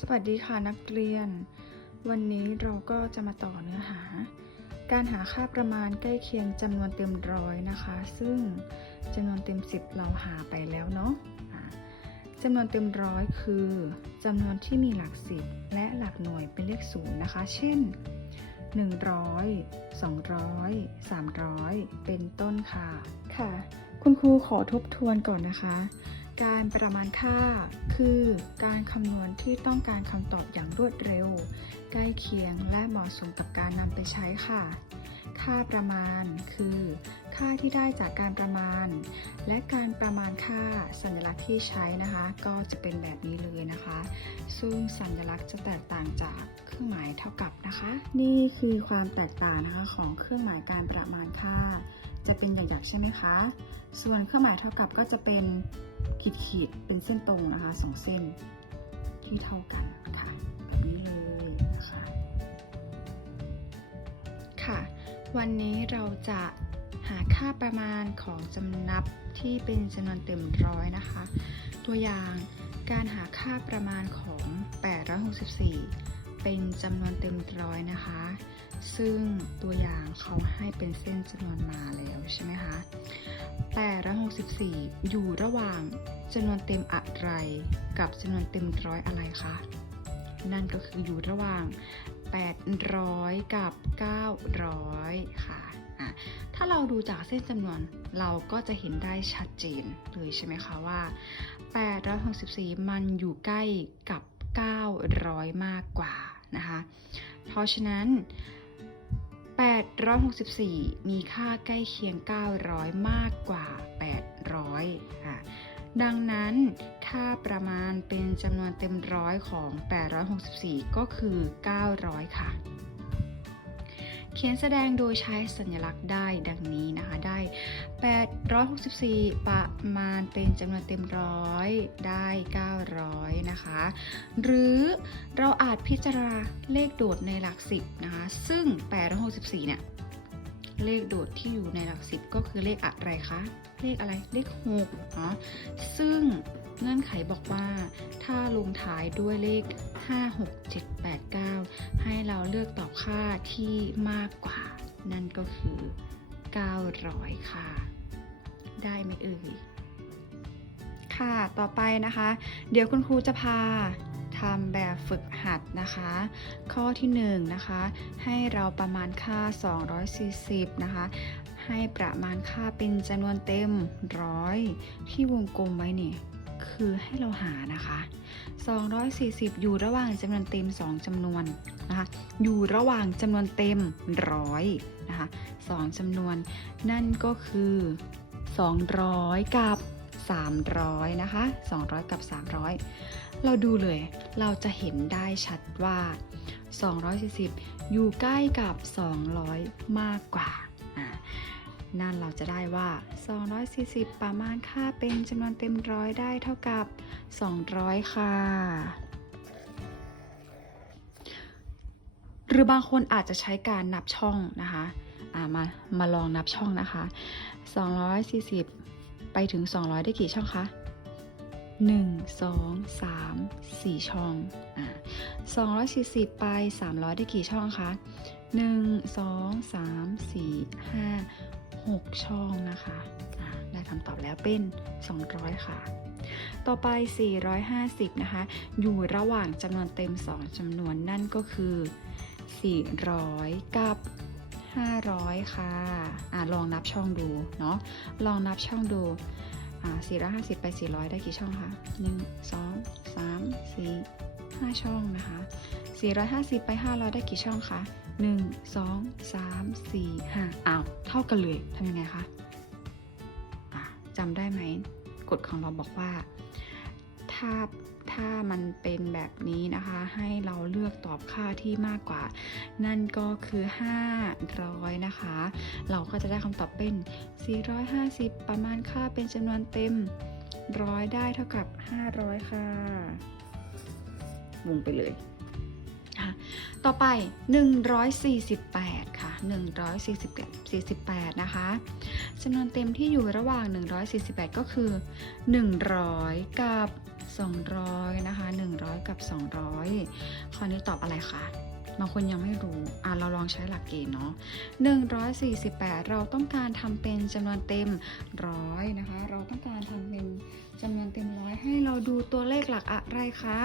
สวัสดีค่ะนักเรียน วันนี้เราก็จะมาต่อเนื้อหา การหาค่าประมาณใกล้เคียงจำนวนเต็มร้อยนะคะ ซึ่งจำนวนเต็ม 10 เราหาไปแล้วเนาะจำนวนเต็มร้อยคือจำนวนที่มีหลักสิบและหลักหน่วยเป็นเลขศูนย์นะคะ เช่น 100 200 300 เป็นต้นค่ะ ค่ะ คุณครูขอทบทวนก่อนนะคะ การประมาณค่า คือการคำนวณที่ต้องการคำตอบอย่างรวดเร็ว ใกล้เคียงและเหมาะสมกับการนำไปใช้ค่ะ ค่าประมาณ คือ ค่าที่ได้จากการประมาณ และการประมาณค่าสัญลักษณ์ที่ใช้นะคะ ก็จะเป็นแบบนี้เลยนะคะ ซึ่งสัญลักษณ์จะแตกต่างจากเครื่องหมายเท่ากับนะคะ นี่คือความแตกต่างนะคะของเครื่องหมายการประมาณค่า จะเป็นหยักๆใช่ไหมคะ ส่วนเครื่องหมายเท่ากับก็จะเป็นขีดๆเป็นเส้นตรงนะคะสองเส้นที่เท่ากันค่ะแบบนี้เลยนะคะค่ะ วันนี้เราจะหาค่าประมาณของจำนับที่เป็นจำนวนเต็มร้อยนะคะ ตัวอย่างการหาค่าประมาณของ 864 เป็นจำนวนเต็มร้อยนะคะ ซึ่งตัวอย่างเขาให้เป็นเส้นจำนวนมาแล้วใช่ไหมคะ864 อยู่ระหว่างจำนวนเต็มอะไร กับจำนวนเต็มร้อยอะไรคะ นั่นก็คืออยู่ระหว่าง 800 กับ 900 ค่ะอะถ้าเราดูจากเส้นจำนวนเราก็จะเห็นได้ชัดเจนเลยใช่ไหมคะว่า 864 มันอยู่ใกล้กับ 900 มากกว่า นะคะ เพราะฉะนั้น 864 มีค่าใกล้เคียง 900 มากกว่า 800ค่ะดังนั้นค่าประมาณเป็นจำนวนเต็มร้อยของ 864 ก็คือ 900 ค่ะ เขียนแสดงโดยใช้สัญลักษณ์ได้ดังนี้นะคะ ได้ 864 ประมาณเป็นจำนวนเต็มร้อยได้ 900 นะคะ หรือเราอาจพิจารณาเลขโดดในหลัก10นะคะ ซึ่ง 864 เนี่ย เลขโดดที่อยู่ในหลัก10ก็คือเลขอะไรคะ เลขอะไร เลข6เนาะซึ่ง เงื่อนไขบอกว่า ถ้าลงท้ายด้วยเลข 5 6 7 8 9 ให้เราเลือกตอบค่าที่มากกว่า นั่นก็คือ 900 ค่ะ ได้ไหมเอ่ย ค่ะ ต่อไปนะคะ เดี๋ยวคุณครูจะพาทำแบบฝึกหัดนะคะ ข้อที่1นงนะคะ ให้เราประมาณค่า 240 นะคะ ให้ประมาณค่าเป็นจำนวนเต็มร้อยที่วงกลมไว้เนี่ย คือให้เราหานะคะ 240 อยู่ระหว่างจำนวนเต็ม 2จำนวนนะคะอยู่ระหว่างจำนวนเต็มร้อยนะคะสองจำนวน นั่นก็คือ 200 กับ 300 นะคะ 200 กับ 300 เราดูเลยเราจะเห็นได้ชัดว่า 240 อยู่ใกล้กับ 200 มากกว่า นั่นเราจะได้ว่า 240 ประมาณค่าเป็นจำนวนเต็มร้อยได้เท่ากับ 200 ค่ะ หรือบางคนอาจจะใช้การนับช่องนะคะามามาลองนับช่องนะคะ 240 ไปถึง 200 ได้กี่ช่องคะ 1 2 3 4 ช่องอ่า240 ไป 300 ได้กี่ช่องคะ 1 2 3 4 5 6 ช่องนะคะได้คำตอบแล้วเป็น 200 ค่ะ ต่อไป 450 นะคะ อยู่ระหว่างจำนวนเต็ม 2จำนวนนั่นก็คือ 400 กับ 500 ค่ะอ่าลองนับช่องดูเนาะลองนับช่องดูอ่า450 ไป 400 ได้กี่ช่องคะ 1 2 3 4 5 ช่องนะคะ 450 ไป 500 ได้กี่ช่องคะ 1 2 3 4 5อ้าว เท่ากันเลยทำยังไงคะะจำได้ไหมกฎของเราบอกว่า ถ้าถ้ามันเป็นแบบนี้นะคะ ให้เราเลือกตอบค่าที่มากกว่า นั่นก็คือ 500 นะคะ เราก็จะได้คำตอบเป็น 450 ประมาณค่าเป็นจำนวนเต็มร้อยได้เท่ากับ 500 ค่ะวงไปเลย ต่อไป 148 ค่ะ 148 48 นะคะจำนวนเต็มที่อยู่ระหว่าง 148 ก็คือ 100 กับ 200 นะคะ 100 กับ 200 ข้อนี้ตอบอะไรคะบางคนยังไม่รู้ อะ เราลองใช้หลักเกณฑ์เนาะ148 เราต้องการทำเป็นจำนวนเต็มร้อยนะคะ เราต้องการทำเป็นจำนวนเต็มร้อยให้เราดูตัวเลขหลักอะไรคะ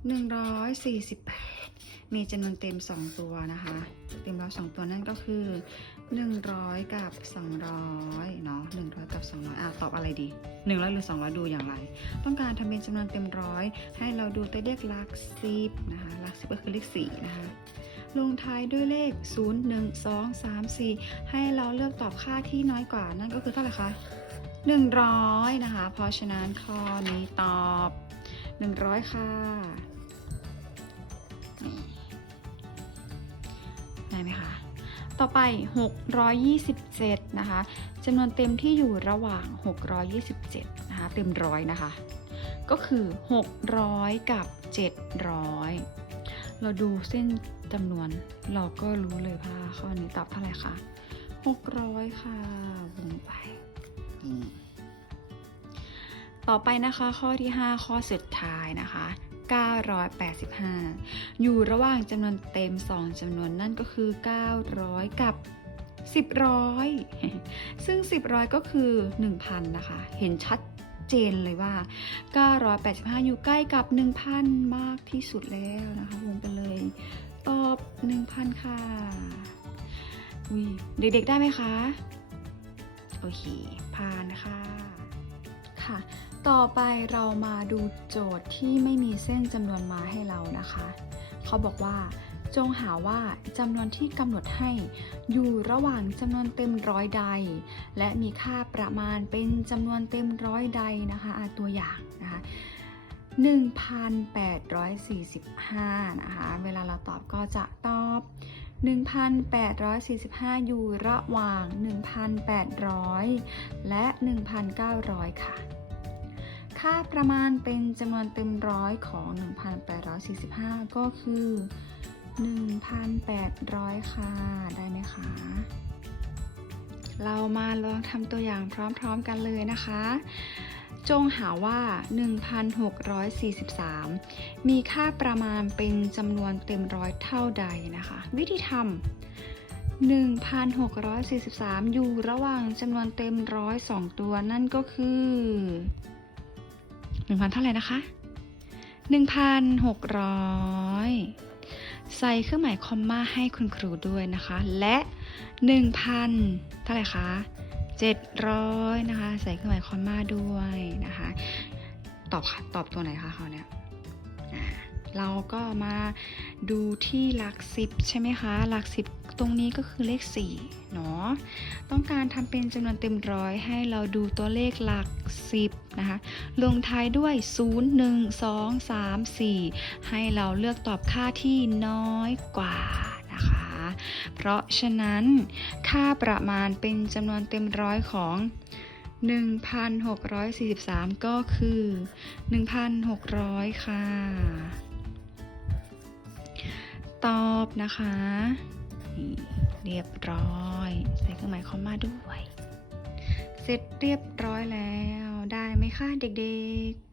148 มีจำนวนเต็ม 2 ตัวนะคะ เต็มร้อยสองตัวนั่นก็คือ 100 กับ 200 เนาะ100 กับ 200 อะ ตอบอะไรดี 100 หรือ 200 ดูอย่างไร ต้องการทำเป็นจำนวนเต็มร้อยให้เราดูตัวเลขหลักสิบนะคะหลักสิบก็คือเลข4นะคะ ลงท้ายด้วยเลข 0 1 2 3 4 ให้เราเลือกตอบค่าที่น้อยกว่า นั่นก็คือเท่าไหร่คะ 100 นะคะ เพราะฉะนั้นข้อนี้ตอบ 100 ค่ะ ได้ไหมคะ ต่อไป 627 นะคะจำนวนเต็มที่อยู่ระหว่าง 627 นะคะ เต็มร้อยนะคะ ก็คือ 600 กับ 700 เราดูเส้นจำนวนเราก็รู้เลยว่าข้อนี้ตอบเท่าไหร่คะ600 ค่ะวงไปนี่ต่อไปนะคะข้อที่ 5 ข้อสุดท้ายนะคะ 985 อยู่ระหว่างจำนวนเต็ม 2จำนวนนั่นก็คือ 900 กับ 10ร้ซึ่ง 10ร้อยก็คือ 1,000 นะคะ เห็นชัดเจนเลยว่า 985 อยู่ใกล้กับ 1,000 มากที่สุดแล้วนะคะวงไปเลย ตอบ 1,000 ค่ะอุ้ยเด็กๆได้ไหมคะ โอเคผ่านค่ะค่ะ ต่อไปเรามาดูโจทย์ที่ไม่มีเส้นจำนวนมาให้เรานะคะ เขาบอกว่า จงหาว่าจำนวนที่กำหนดให้อยู่ระหว่างจำนวนเต็มร้อยใด และมีค่าประมาณเป็นจำนวนเต็มร้อยใดนะคะตัวอย่างนะคะ1,845 นะคะ เวลาเราตอบก็จะตอบ 1,845 อยู่ระหว่าง 1,800 และ 1,900 ค่ะ ค่าประมาณเป็นจำนวนเต็มร้อยของ 1,845 ก็คือ 1,800 ค่ะ ได้ไหมคะ เรามาลองทำตัวอย่างพร้อมๆกันเลยนะคะ จงหาว่า 1,643 มีค่าประมาณเป็นจำนวนเต็มร้อยเท่าใดนะคะ วิธีทำ1,643 อยู่ระหว่างจำนวนเต็มร้อยสองตัวนั่นก็คือ 1,000เท่าไหร่นะคะ1,600ใส่เครื่องหมายคอมมาให้คุณครูด้วยนะคะ และ1,000เท่าไหร่คะ700นะคะ ใส่เครื่องหมายคอมมาด้วยนะคะ ตอบค่ะ ตอบตัวไหนคะเขาเนี่ยอ่า เราก็มาดูที่หลักสิบใช่ไหมคะหลักสิบตรงนี้ก็คือเลข4เนาะต้องการทำเป็นจำนวนเต็มร้อยให้เราดูตัวเลขหลักสิบนะคะลงท้ายด้วย 0 1 2 3 4 ให้เราเลือกตอบค่าที่น้อยกว่านะคะ เพราะฉะนั้นค่าประมาณเป็นจำนวนเต็มร้อยของ1,643 ก็คือ 1,600 ค่ะ ตอบนะคะเรียบร้อย ใส่เครื่องหมายคอมมาด้วย เสร็จเรียบร้อยแล้วได้ไหมคะเด็กๆ